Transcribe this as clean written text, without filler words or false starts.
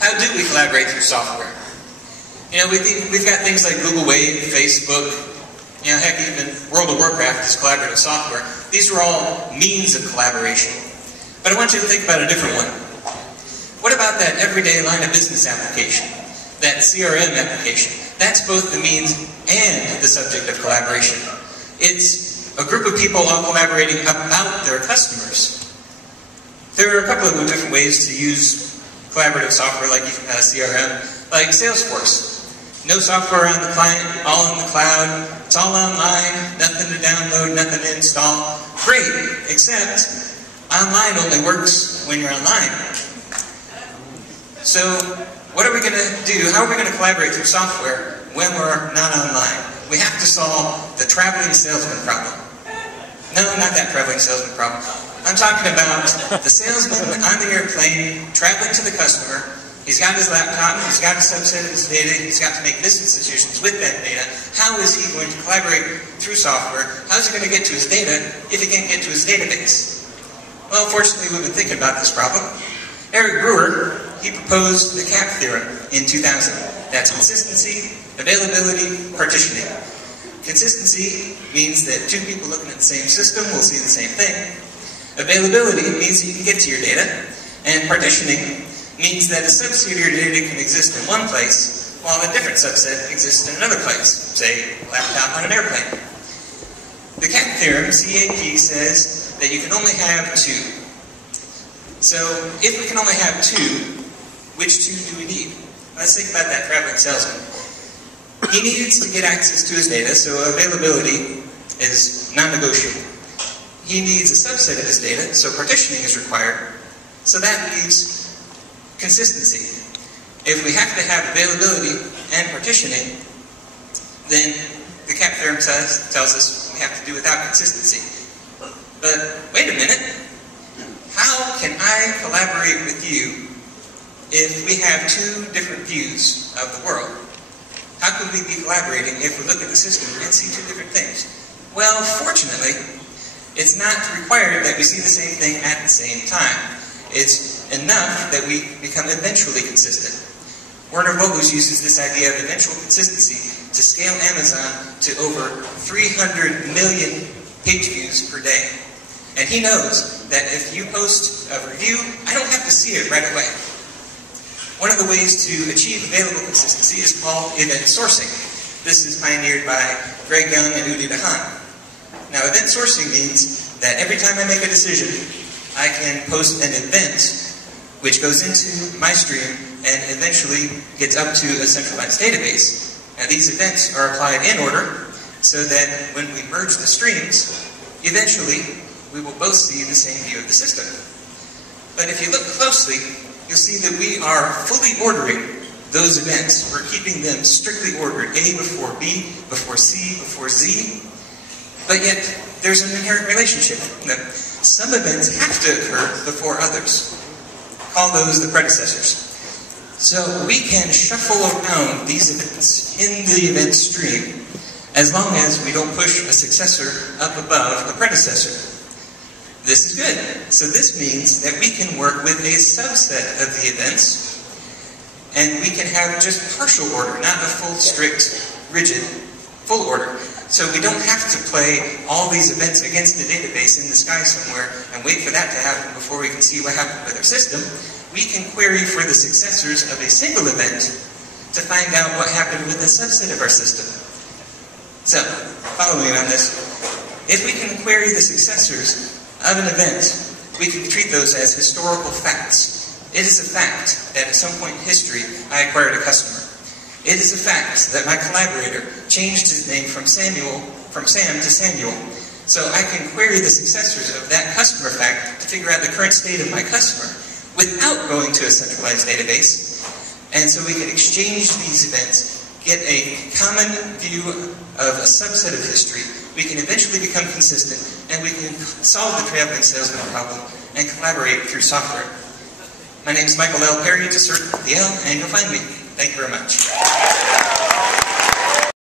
How do we collaborate through software? You know, we've got things like Google Wave, Facebook, you know, heck, even World of Warcraft is collaborative software. These are all means of collaboration. But I want you to think about a different one. What about that everyday line of business application? That CRM application? That's both the means and the subject of collaboration. It's a group of people all collaborating about their customers. There are a couple of different ways to use collaborative software like CRM, like Salesforce. No software on the client, all in the cloud, it's all online, nothing to download, nothing to install. Great, except online only works when you're online. So what are we going to do? How are we going to collaborate through software when we're not online? We have to solve the traveling salesman problem. No, not that traveling salesman problem. I'm talking about the salesman on the airplane traveling to the customer. He's got his laptop, he's got a subset of his data, he's got to make business decisions with that data. How is he going to collaborate through software? How is he going to get to his data if he can't get to his database? Well, fortunately, we've been thinking about this problem. Eric Brewer, he proposed the CAP theorem in 2000. That's consistency, availability, partitioning. Consistency means that two people looking at the same system will see the same thing. Availability means that you can get to your data. And partitioning means that a subset of your data can exist in one place, while a different subset exists in another place, say, a laptop on an airplane. The CAP theorem, CAP, says that you can only have two. So, if we can only have two, which two do we need? Let's think about that traveling salesman. He needs to get access to his data, so availability is non-negotiable. He needs a subset of his data, so partitioning is required. So that leaves consistency. If we have to have availability and partitioning, then the CAP theorem tells us we have to do without consistency. But wait a minute. How can I collaborate with you if we have two different views of the world? How can we be collaborating if we look at the system and see two different things? Well, fortunately, it's not required that we see the same thing at the same time. It's enough that we become eventually consistent. Werner Vogels uses this idea of eventual consistency to scale Amazon to over 300 million page views per day. And he knows that if you post a review, I don't have to see it right away. One of the ways to achieve available consistency is called event sourcing. This is pioneered by Greg Young and Udi DeHaan. Now, event sourcing means that every time I make a decision, I can post an event which goes into my stream and eventually gets up to a centralized database. Now, these events are applied in order so that when we merge the streams, eventually we will both see the same view of the system. But if you look closely, you'll see that we are fully ordering those events. We're keeping them strictly ordered, A before B, before C, before Z. But yet, there's an inherent relationship. Some events have to occur before others. Call those the predecessors. So we can shuffle around these events in the event stream as long as we don't push a successor up above a predecessor. This is good. So this means that we can work with a subset of the events, and we can have just partial order, not a full, strict, rigid, full order. So we don't have to play all these events against a database in the sky somewhere and wait for that to happen before we can see what happened with our system. We can query for the successors of a single event to find out what happened with a subset of our system. So, follow me on this. If we can query the successors of an event, we can treat those as historical facts. It is a fact that at some point in history, I acquired a customer. It is a fact that my collaborator changed his name from Sam to Samuel. So I can query the successors of that customer fact to figure out the current state of my customer without going to a centralized database. And so we can exchange these events, get a common view of a subset of history. We can eventually become consistent, and we can solve the traveling salesman problem and collaborate through software. My name is Michael L. Perry, to cert the L, and you'll find me. Thank you very much.